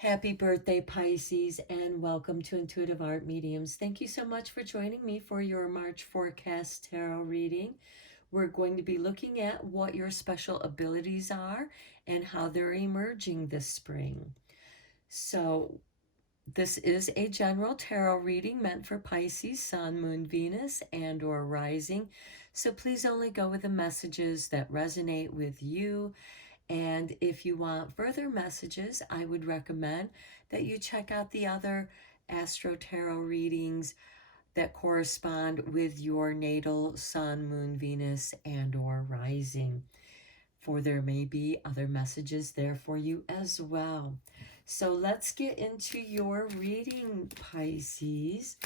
Happy birthday, Pisces, and welcome to Intuitive Art Mediums. Thank you so much for joining me for your March forecast tarot reading. We're going to be looking at what your special abilities are and how they're emerging this spring. So, this is a general tarot reading meant for Pisces, Sun, Moon, Venus, and or rising. So please only go with the messages that resonate with you. And if you want further messages, I would recommend that you check out the other Astro Tarot readings that correspond with your natal Sun, Moon, Venus, and or rising. For there may be other messages there for you as well. So let's get into your reading, Pisces.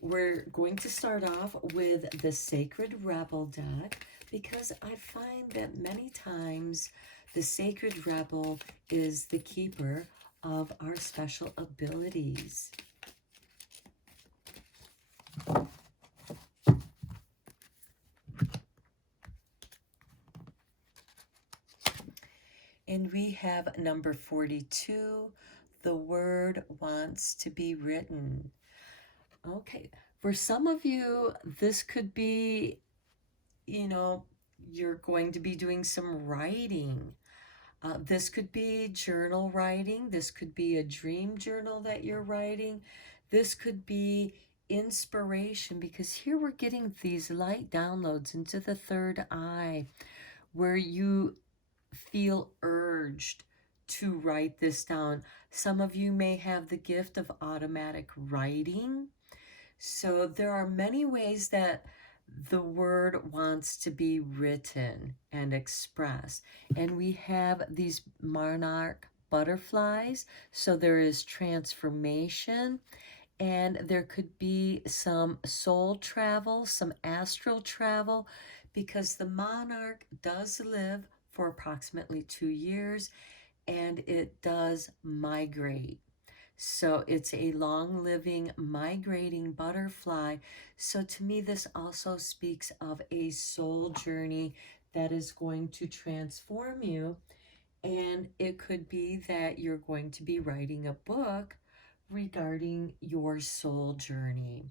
We're going to start off with the Sacred Rebel deck because I find that many times the Sacred Rebel is the keeper of our special abilities. And we have number 42, the word wants to be written. Okay, for some of you, this could be, you're going to be doing some writing. This could be journal writing. This could be a dream journal that you're writing. This could be inspiration, because here we're getting these light downloads into the third eye where you feel urged to write this down. Some of you may have the gift of automatic writing. So there are many ways that the word wants to be written and expressed. And we have these monarch butterflies. So there is transformation, and there could be some soul travel, some astral travel, because the monarch does live for approximately 2 years and it does migrate. So it's a long-living, migrating butterfly. So to me, this also speaks of a soul journey that is going to transform you. And it could be that you're going to be writing a book regarding your soul journey.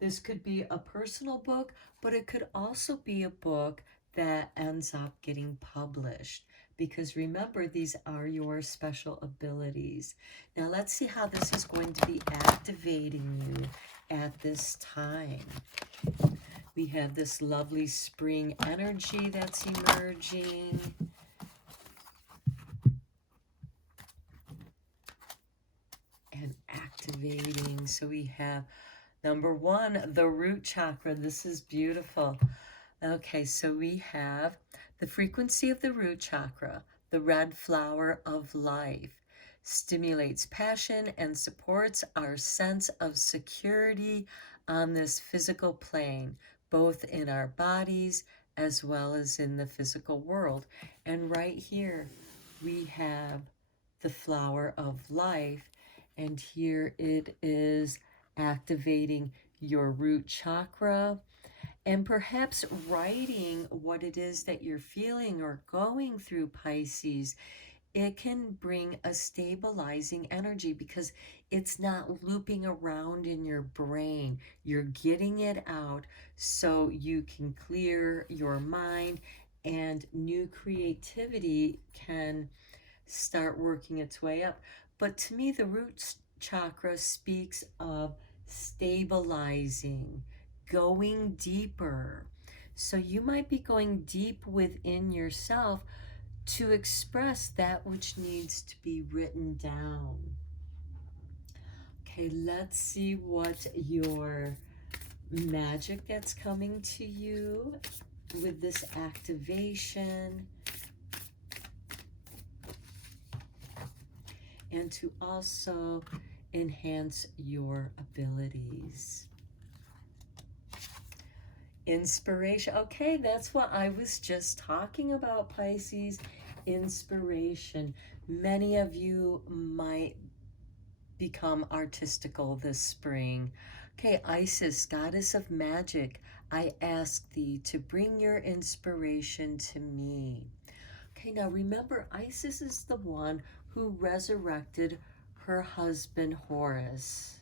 This could be a personal book, but it could also be a book that ends up getting published. Because remember, these are your special abilities. Now let's see how this is going to be activating you at this time. We have this lovely spring energy that's emerging. And activating. So we have number 1, the root chakra. This is beautiful. Okay, so we have the frequency of the root chakra, the red flower of life, stimulates passion and supports our sense of security on this physical plane, both in our bodies as well as in the physical world. And right here we have the flower of life, and here it is activating your root chakra. And perhaps writing what it is that you're feeling or going through, Pisces, it can bring a stabilizing energy because it's not looping around in your brain. You're getting it out so you can clear your mind, and new creativity can start working its way up. But to me, the root chakra speaks of stabilizing, going deeper. So you might be going deep within yourself to express that which needs to be written down. Okay, let's see what your magic that's coming to you with this activation, and to also enhance your abilities. Inspiration. Okay, that's what I was just talking about, Pisces. Inspiration. Many of you might become artistical this spring. Okay, Isis, goddess of magic, I ask thee to bring your inspiration to me. Okay, now remember, Isis is the one who resurrected her husband Horus.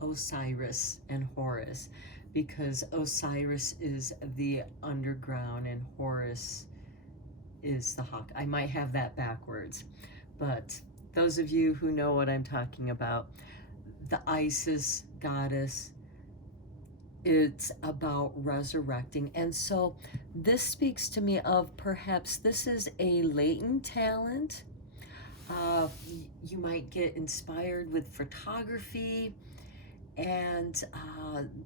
Osiris and Horus, because Osiris is the underground and Horus is the hawk. I might have that backwards, but those of you who know what I'm talking about, the Isis goddess, it's about resurrecting. And so this speaks to me of perhaps this is a latent talent. You might get inspired with photography, and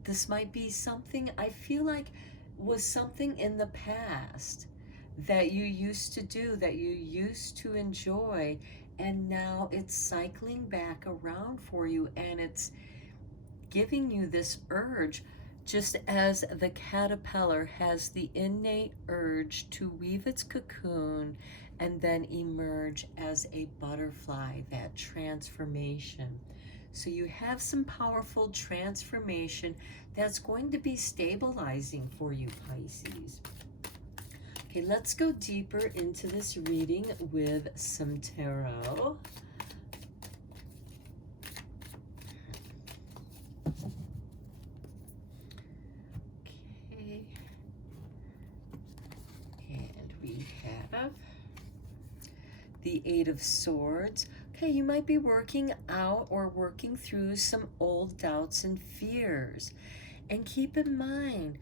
this might be something I feel like was something in the past that you used to do, that you used to enjoy, and now it's cycling back around for you, and it's giving you this urge, just as the caterpillar has the innate urge to weave its cocoon and then emerge as a butterfly, that transformation. So you have some powerful transformation that's going to be stabilizing for you, Pisces. Okay, let's go deeper into this reading with some tarot. Okay. And we have the Eight of Swords. Okay, you might be working out or working through some old doubts and fears. And keep in mind,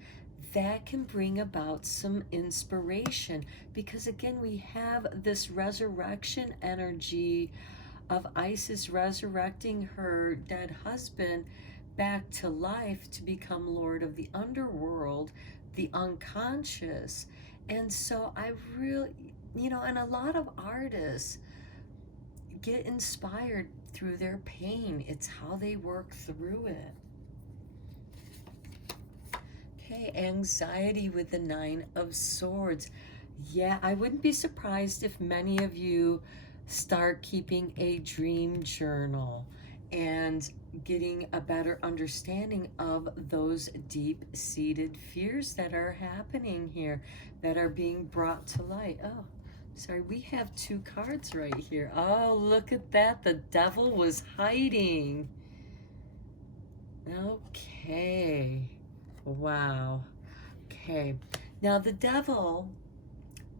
that can bring about some inspiration, because again, we have this resurrection energy of Isis resurrecting her dead husband back to life to become Lord of the underworld, the unconscious. And so I really, and a lot of artists get inspired through their pain. It's how they work through it. Okay, anxiety with the Nine of Swords. Yeah, I wouldn't be surprised if many of you start keeping a dream journal and getting a better understanding of those deep-seated fears that are happening here, that are being brought to light. Oh, sorry, we have two cards right here. Oh, look at that. The devil was hiding. Okay. Wow. Okay. Now, the devil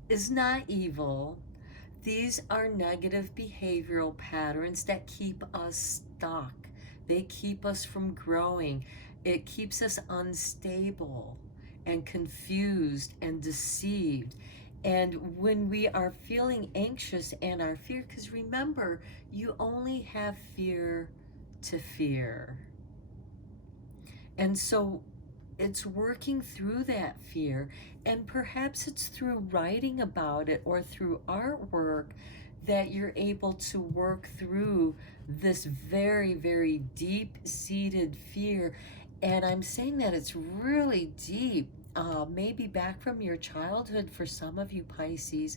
is not evil. These are negative behavioral patterns that keep us stuck. They keep us from growing. It keeps us unstable and confused and deceived. And when we are feeling anxious and our fear, because remember, you only have fear to fear. And so it's working through that fear, and perhaps it's through writing about it or through artwork that you're able to work through this very, very deep-seated fear. And I'm saying that it's really deep, maybe back from your childhood for some of you, Pisces,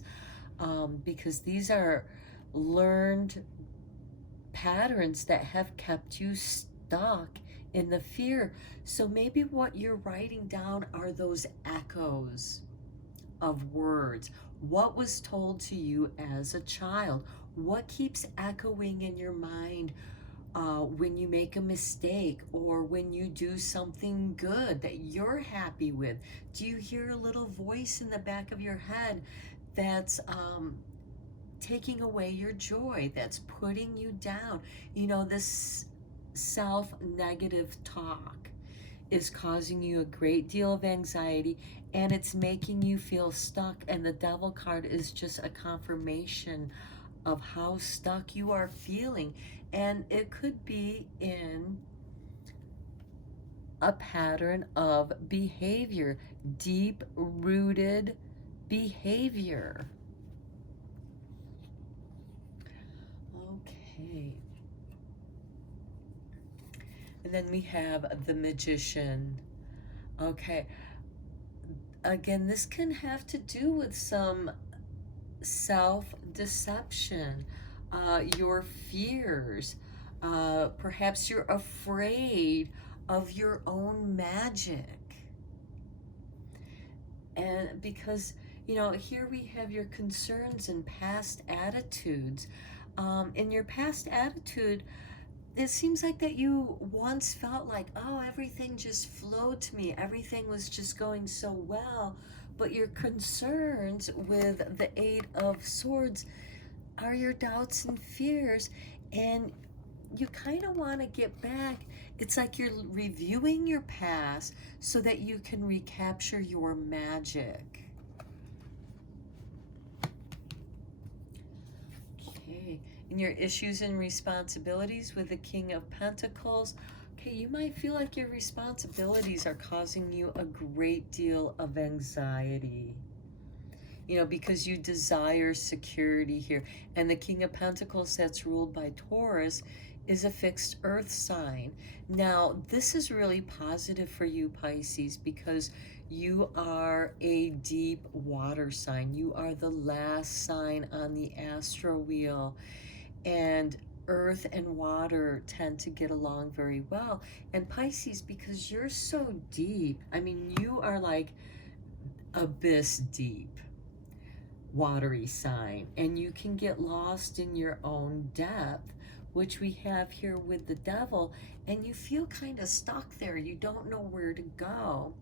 because these are learned patterns that have kept you stuck in the fear. So maybe what you're writing down are those echoes of words. What was told to you as a child? What keeps echoing in your mind when you make a mistake or when you do something good that you're happy with? Do you hear a little voice in the back of your head that's taking away your joy, that's putting you down? This self-negative talk is causing you a great deal of anxiety, and it's making you feel stuck. And the devil card is just a confirmation of how stuck you are feeling. And it could be in a pattern of behavior, deep-rooted behavior. Okay. And then we have the Magician. Okay. Again, this can have to do with some self-deception, your fears. Perhaps you're afraid of your own magic. And because, You know, here we have your concerns and past attitudes. In your past attitude, it seems like that you once felt like, oh, everything just flowed to me. Everything was just going so well. But your concerns with the Eight of Swords are your doubts and fears. And you kind of want to get back. It's like you're reviewing your past so that you can recapture your magic. Okay, and your issues and responsibilities with the King of Pentacles. Okay, you might feel like your responsibilities are causing you a great deal of anxiety. You know, because you desire security here. And the King of Pentacles that's ruled by Taurus is a fixed earth sign. Now, this is really positive for you, Pisces, because you are a deep water sign. You are the last sign on the astro wheel. And earth and water tend to get along very well. And Pisces, because you're so deep, I mean, you are like abyss deep, watery sign, and you can get lost in your own depth, which we have here with the Devil, and you feel kind of stuck there. You don't know where to go.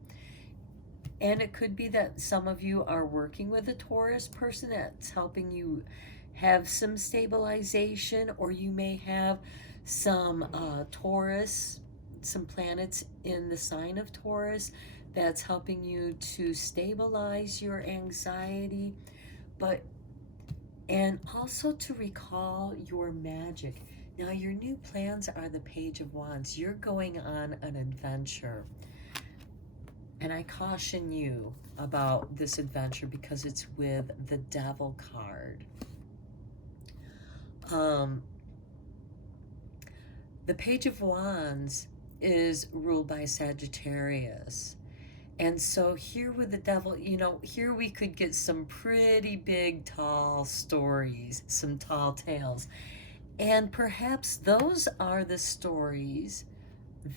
And it could be that some of you are working with a Taurus person that's helping you have some stabilization, or you may have some Taurus, some planets in the sign of Taurus that's helping you to stabilize your anxiety, but and also to recall your magic. Now, your new plans are the Page of Wands. You're going on an adventure. And I caution you about this adventure because it's with the Devil card. The Page of Wands is ruled by Sagittarius. And so here with the Devil, you know, here we could get some pretty big, tall stories, some tall tales. And perhaps those are the stories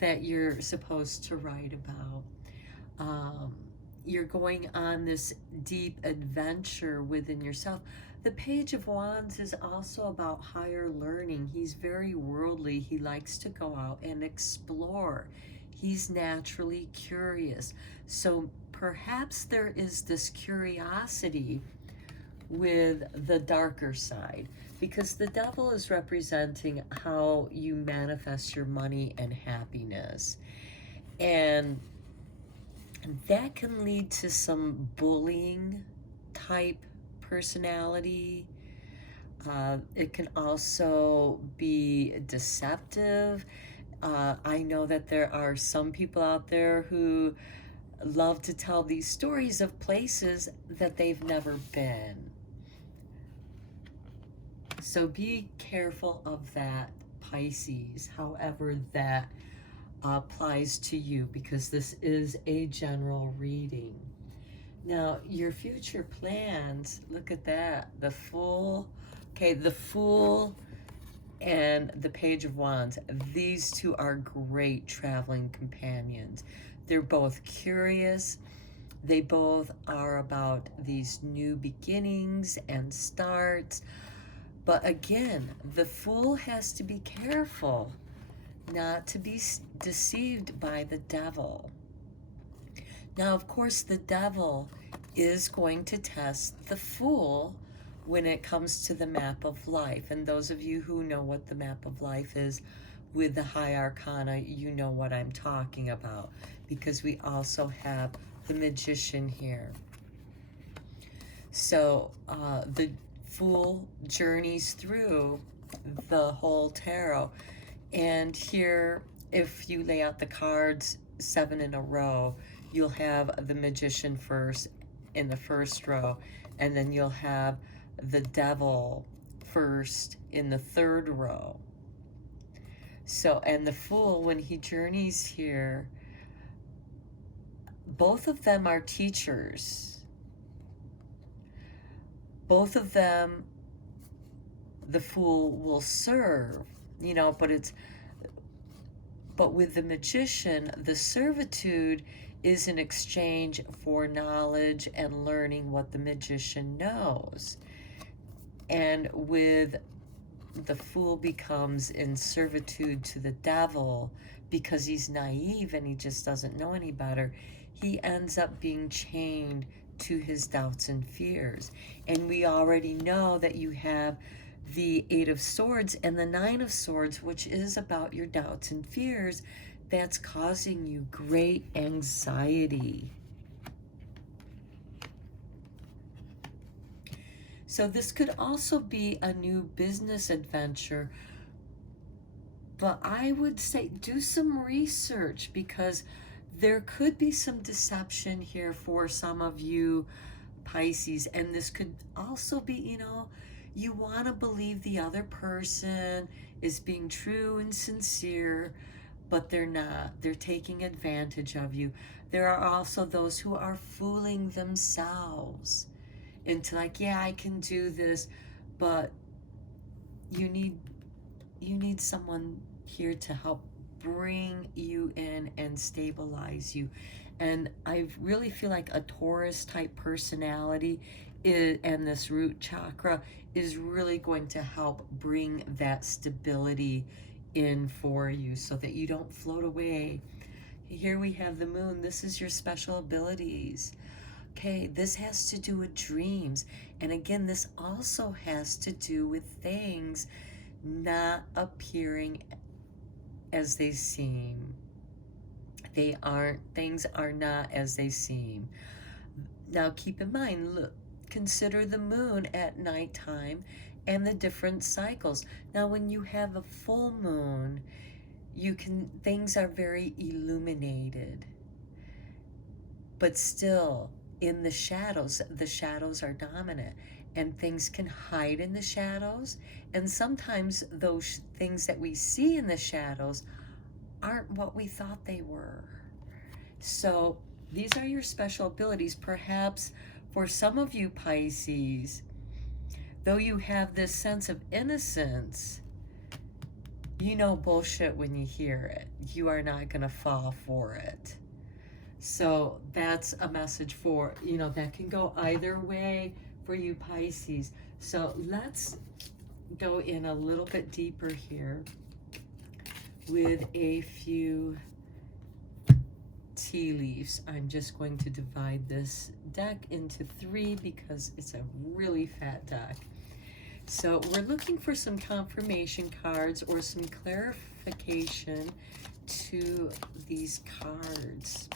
that you're supposed to write about. You're going on this deep adventure within yourself. The Page of Wands is also about higher learning. He's very worldly. He likes to go out and explore. He's naturally curious. So perhaps there is this curiosity with the darker side, because the Devil is representing how you manifest your money and happiness. And that can lead to some bullying type personality. It can also be deceptive. I know that there are some people out there who love to tell these stories of places that they've never been. So be careful of that, Pisces, however that applies to you, because this is a general reading. Now, your future plans, look at that, the Fool. Okay, the Fool and the Page of Wands, these two are great traveling companions. They're both curious. They both are about these new beginnings and starts. But again, the Fool has to be careful not to be deceived by the Devil. Now, of course, the Devil is going to test the Fool when it comes to the map of life. And those of you who know what the map of life is with the High Arcana, you know what I'm talking about, because we also have the Magician here. So the Fool journeys through the whole tarot. And here, if you lay out the cards 7 in a row, you'll have the Magician first in the first row, and then you'll have the Devil first in the third row. So, and the Fool, when he journeys here, both of them are teachers. Both of them, the Fool will serve, you know, but with the Magician, the servitude is in exchange for knowledge and learning what the magician knows. And with the fool becomes in servitude to the devil because he's naive and he just doesn't know any better, he ends up being chained to his doubts and fears. And we already know that you have the Eight of Swords and the Nine of Swords, which is about your doubts and fears, that's causing you great anxiety. So this could also be a new business adventure, but I would say do some research, because there could be some deception here for some of you Pisces. And this could also be, you want to believe the other person is being true and sincere, but they're not. They're taking advantage of you. There are also those who are fooling themselves into like, yeah, I can do this, but you need someone here to help bring you in and stabilize you. And I really feel like a Taurus type personality and this root chakra is really going to help bring that stability in for you so that you don't float away. Here we have the moon. This is your special abilities. Okay, this has to do with dreams. And again, this also has to do with things not appearing as they seem. Things are not as they seem. Now keep in mind, look, consider the moon at nighttime and the different cycles. Now when you have a full moon, things are very illuminated. But still, in the shadows are dominant, and things can hide in the shadows. And sometimes those things that we see in the shadows aren't what we thought they were. So these are your special abilities. Perhaps for some of you Pisces, though you have this sense of innocence, you know bullshit when you hear it. You are not going to fall for it. So that's a message for, that can go either way for you Pisces. So let's go in a little bit deeper here with a few tea leaves. I'm just going to divide this deck into 3 because it's a really fat deck. So we're looking for some confirmation cards or some clarification to these cards.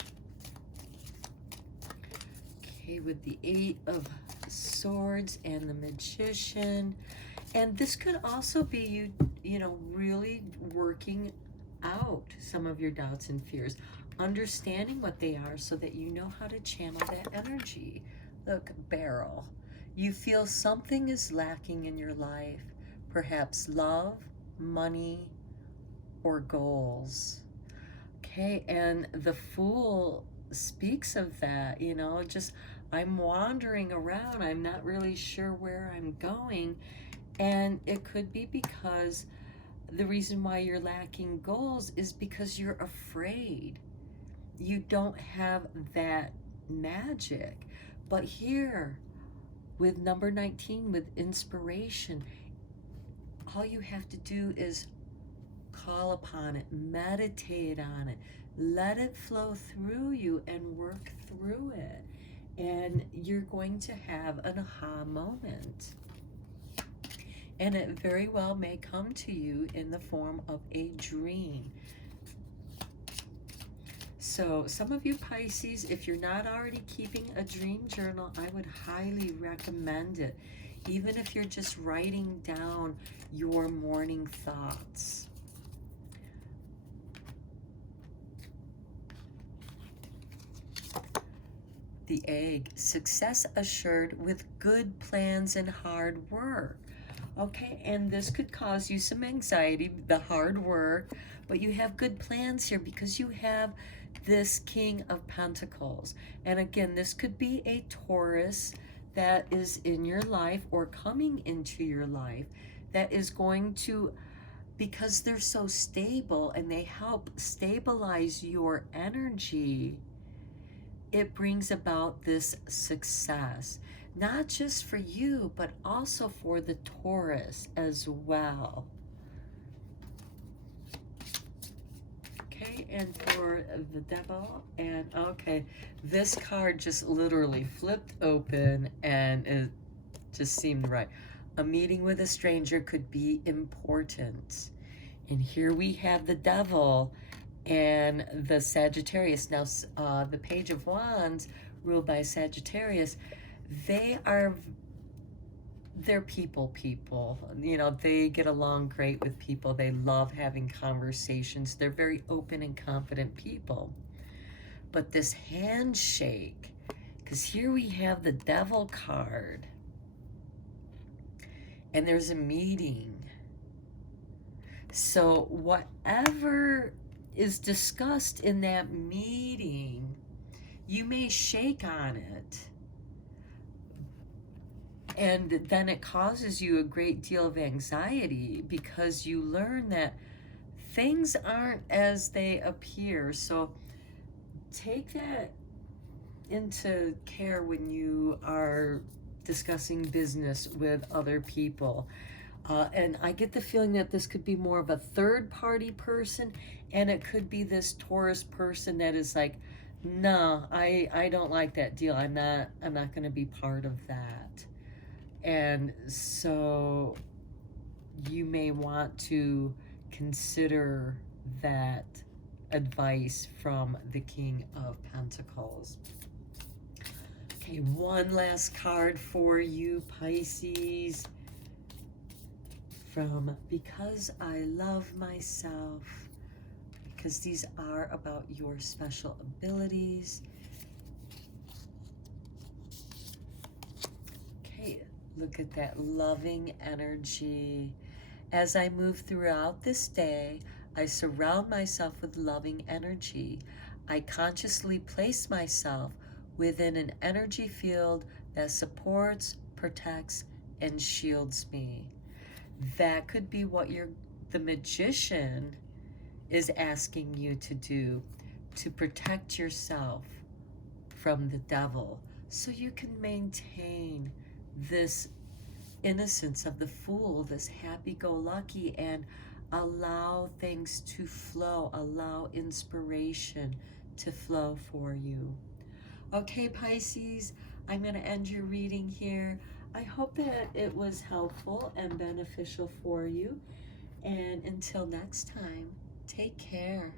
Okay, with the 8 of Swords and the Magician. And this could also be you really working out some of your doubts and fears, understanding what they are so that you know how to channel that energy. Look, Barrel. You feel something is lacking in your life, perhaps love, money, or goals. Okay, and the Fool speaks of that, just I'm wandering around, I'm not really sure where I'm going. And it could be because the reason why you're lacking goals is because you're afraid. You don't have that magic. But here, with number 19, with inspiration, all you have to do is call upon it, meditate on it, let it flow through you and work through it. And you're going to have an aha moment. And it very well may come to you in the form of a dream. So some of you Pisces, if you're not already keeping a dream journal, I would highly recommend it. Even if you're just writing down your morning thoughts. The Egg, success assured with good plans and hard work. Okay, and this could cause you some anxiety, the hard work, but you have good plans here because you have this King of Pentacles. And again, this could be a Taurus that is in your life or coming into your life that is going to, because they're so stable and they help stabilize your energy, it brings about this success, not just for you, but also for the Taurus as well. Okay, and for the Devil, and okay, this card just literally flipped open and it just seemed right. A meeting with a stranger could be important. And here we have the Devil and the Sagittarius. Now, the Page of Wands, ruled by Sagittarius, they're people. You know, they get along great with people. They love having conversations. They're very open and confident people. But this handshake, because here we have the Devil card, and there's a meeting. So whatever is discussed in that meeting, you may shake on it, and then it causes you a great deal of anxiety because you learn that things aren't as they appear. So take that into care when you are discussing business with other people. And I get the feeling that this could be more of a third party person, and it could be this Taurus person that is like, no, I don't like that deal. I'm not going to be part of that. And so you may want to consider that advice from the King of Pentacles. Okay, one last card for you, Pisces. From Because I Love Myself, because these are about your special abilities. Okay, look at that loving energy. As I move throughout this day, I surround myself with loving energy. I consciously place myself within an energy field that supports, protects, and shields me. That could be what the Magician is asking you to do, to protect yourself from the Devil, so you can maintain this innocence of the Fool, this happy-go-lucky, and allow things to flow, allow inspiration to flow for you. Okay, Pisces, I'm going to end your reading here. I hope that it was helpful and beneficial for you. And until next time, take care.